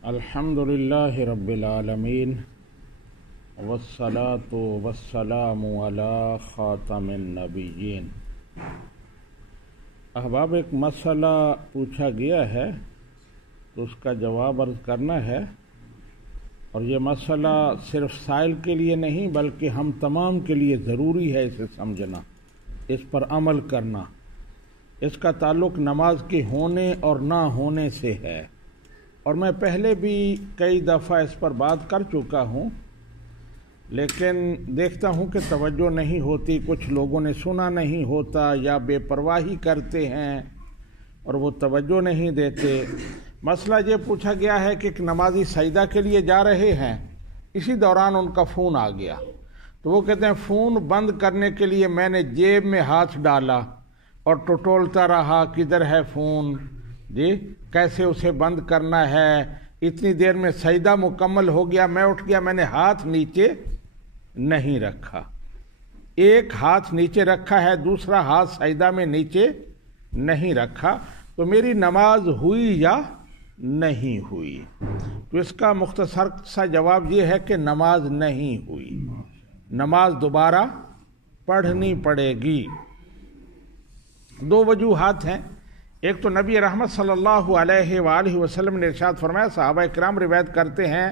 الحمدللہ رب العالمین والصلاة والسلام علی خاتم النبیین۔ احباب، ایک مسئلہ پوچھا گیا ہے تو اس کا جواب عرض کرنا ہے، اور یہ مسئلہ صرف سائل کے لیے نہیں بلکہ ہم تمام کے لیے ضروری ہے اسے سمجھنا، اس پر عمل کرنا۔ اس کا تعلق نماز کے ہونے اور نہ ہونے سے ہے، اور میں پہلے بھی کئی دفعہ اس پر بات کر چکا ہوں، لیکن دیکھتا ہوں کہ توجہ نہیں ہوتی، کچھ لوگوں نے سنا نہیں ہوتا یا بے پرواہی کرتے ہیں اور وہ توجہ نہیں دیتے۔ مسئلہ یہ پوچھا گیا ہے کہ ایک نمازی سجدہ کے لیے جا رہے ہیں، اسی دوران ان کا فون آ گیا، تو وہ کہتے ہیں فون بند کرنے کے لیے میں نے جیب میں ہاتھ ڈالا اور ٹٹولتا رہا کدھر ہے فون، جی کیسے اسے بند کرنا ہے۔ اتنی دیر میں سجدہ مکمل ہو گیا، میں اٹھ گیا، میں نے ہاتھ نیچے نہیں رکھا، ایک ہاتھ نیچے رکھا ہے، دوسرا ہاتھ سجدہ میں نیچے نہیں رکھا، تو میری نماز ہوئی یا نہیں ہوئی؟ تو اس کا مختصر سا جواب یہ ہے کہ نماز نہیں ہوئی، نماز دوبارہ پڑھنی پڑے گی۔ دو وجوہات ہیں، ایک تو نبی رحمت صلی اللہ علیہ وآلہ وسلم نے ارشاد فرمایا، صحابہ کرام روایت کرتے ہیں،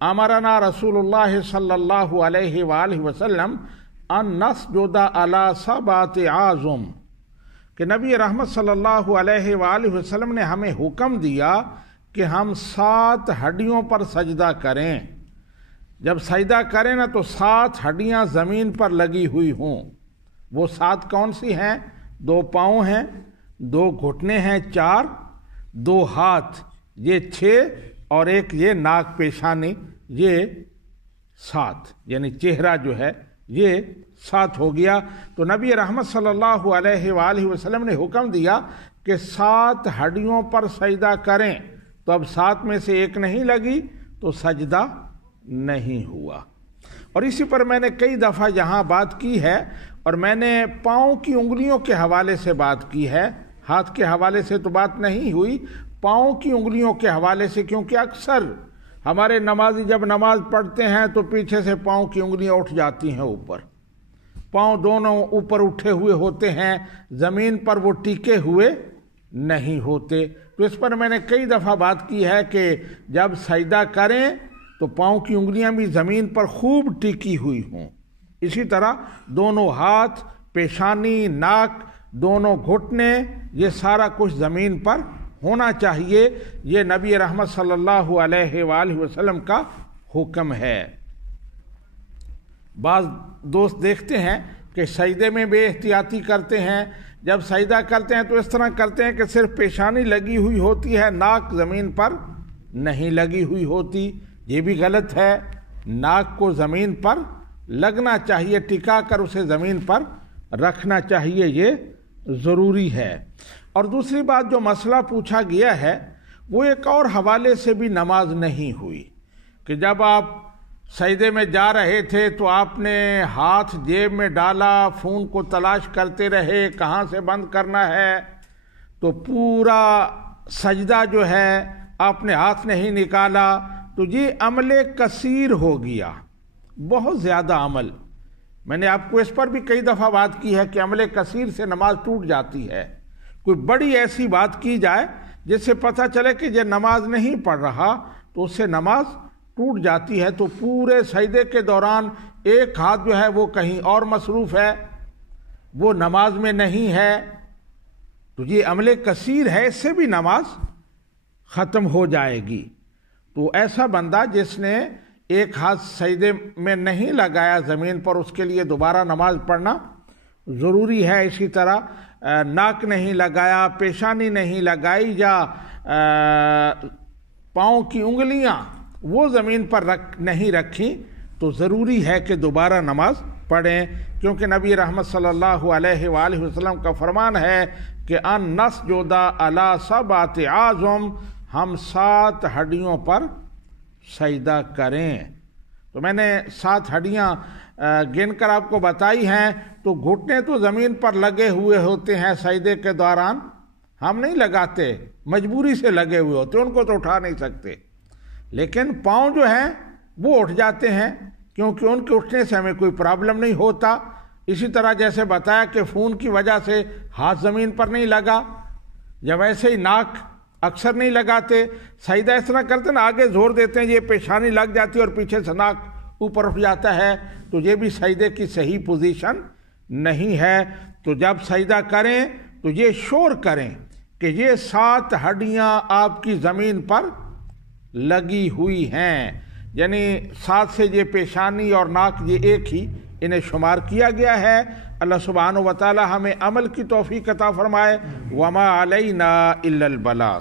امرنا رسول اللہ صلی اللہ علیہ وآلہ وسلم ان نسجد علی سبعۃ اعظم، کہ نبی رحمت صلی اللہ علیہ وآلہ وسلم نے ہمیں حکم دیا کہ ہم 7 ہڈیوں پر سجدہ کریں۔ جب سجدہ کریں نا تو 7 ہڈیاں زمین پر لگی ہوئی ہوں۔ وہ 7 کون سی ہیں؟ 2 پاؤں ہیں، 2 گھٹنے ہیں 4، 2 ہاتھ یہ 6، اور ایک یہ ناک پیشانی یہ 7، یعنی چہرہ جو ہے یہ 7 ہو گیا۔ تو نبی رحمت صلی اللہ علیہ وآلہ وسلم نے حکم دیا کہ 7 ہڈیوں پر سجدہ کریں، تو اب 7 میں سے ایک نہیں لگی تو سجدہ نہیں ہوا۔ اور اسی پر میں نے کئی دفعہ یہاں بات کی ہے، اور میں نے پاؤں کی انگلیوں کے حوالے سے بات کی ہے، ہاتھ کے حوالے سے تو بات نہیں ہوئی، پاؤں کی انگلیوں کے حوالے سے، کیونکہ اکثر ہمارے نمازی جب نماز پڑھتے ہیں تو پیچھے سے پاؤں کی انگلیاں اٹھ جاتی ہیں اوپر، پاؤں دونوں اوپر اٹھے ہوئے ہوتے ہیں، زمین پر وہ ٹکے ہوئے نہیں ہوتے۔ تو اس پر میں نے کئی دفعہ بات کی ہے کہ جب سجدہ کریں تو پاؤں کی انگلیاں بھی زمین پر خوب ٹکی ہوئی ہوں، اسی طرح دونوں ہاتھ، پیشانی، ناک، دونوں گھٹنے، یہ سارا کچھ زمین پر ہونا چاہیے۔ یہ نبی رحمت صلی اللہ علیہ وآلہ وسلم کا حکم ہے۔ بعض دوست دیکھتے ہیں کہ سجدے میں بے احتیاطی کرتے ہیں، جب سجدہ کرتے ہیں تو اس طرح کرتے ہیں کہ صرف پیشانی لگی ہوئی ہوتی ہے، ناک زمین پر نہیں لگی ہوئی ہوتی، یہ بھی غلط ہے۔ ناک کو زمین پر لگنا چاہیے، ٹکا کر اسے زمین پر رکھنا چاہیے، یہ ضروری ہے۔ اور دوسری بات جو مسئلہ پوچھا گیا ہے وہ ایک اور حوالے سے بھی نماز نہیں ہوئی، کہ جب آپ سجدے میں جا رہے تھے تو آپ نے ہاتھ جیب میں ڈالا، فون کو تلاش کرتے رہے کہاں سے بند کرنا ہے، تو پورا سجدہ جو ہے آپ نے ہاتھ نہیں نکالا، تو یہ عمل کثیر ہو گیا، بہت زیادہ عمل۔ میں نے آپ کو اس پر بھی کئی دفعہ بات کی ہے کہ عمل کثیر سے نماز ٹوٹ جاتی ہے۔ کوئی بڑی ایسی بات کی جائے جس سے پتہ چلے کہ یہ نماز نہیں پڑھ رہا تو اس سے نماز ٹوٹ جاتی ہے۔ تو پورے سجدے کے دوران ایک ہاتھ جو ہے وہ کہیں اور مصروف ہے، وہ نماز میں نہیں ہے، تو یہ عمل کثیر ہے، اس سے بھی نماز ختم ہو جائے گی۔ تو ایسا بندہ جس نے ایک ہاتھ سجدے میں نہیں لگایا زمین پر، اس کے لیے دوبارہ نماز پڑھنا ضروری ہے۔ اسی طرح ناک نہیں لگایا، پیشانی نہیں لگائی، یا پاؤں کی انگلیاں وہ زمین پر نہیں رکھی، تو ضروری ہے کہ دوبارہ نماز پڑھیں، کیونکہ نبی رحمت صلی اللہ علیہ وآلہ وسلم کا فرمان ہے کہ ان نسجد علی سبعۃ اعظم، ہم 7 ہڈیوں پر سجدہ کریں۔ تو میں نے 7 ہڈیاں گن کر آپ کو بتائی ہیں، تو گھٹنے تو زمین پر لگے ہوئے ہوتے ہیں سجدے کے دوران، ہم نہیں لگاتے، مجبوری سے لگے ہوئے ہوتے، ان کو تو اٹھا نہیں سکتے۔ لیکن پاؤں جو ہیں وہ اٹھ جاتے ہیں کیونکہ ان کے اٹھنے سے ہمیں کوئی پرابلم نہیں ہوتا. اسی طرح جیسے بتایا کہ خون کی وجہ سے ہاتھ زمین پر نہیں لگا، جب ایسے ہی ناک اکثر نہیں لگاتے، سجدہ اس طرح کرتے نا، آگے زور دیتے ہیں، یہ پیشانی لگ جاتی ہے اور پیچھے سے ناک اوپر اٹھ جاتا ہے، تو یہ بھی سجدے کی صحیح پوزیشن نہیں ہے. تو جب سجدہ کریں تو یہ شور کریں کہ یہ 7 ہڈیاں آپ کی زمین پر لگی ہوئی ہیں، یعنی 7 سے یہ پیشانی اور ناک یہ ایک ہی انہیں شمار کیا گیا ہے. اللہ سبحانہ و تعالی ہمیں عمل کی توفیق عطا فرمائے. وما علینا الا البلاغ.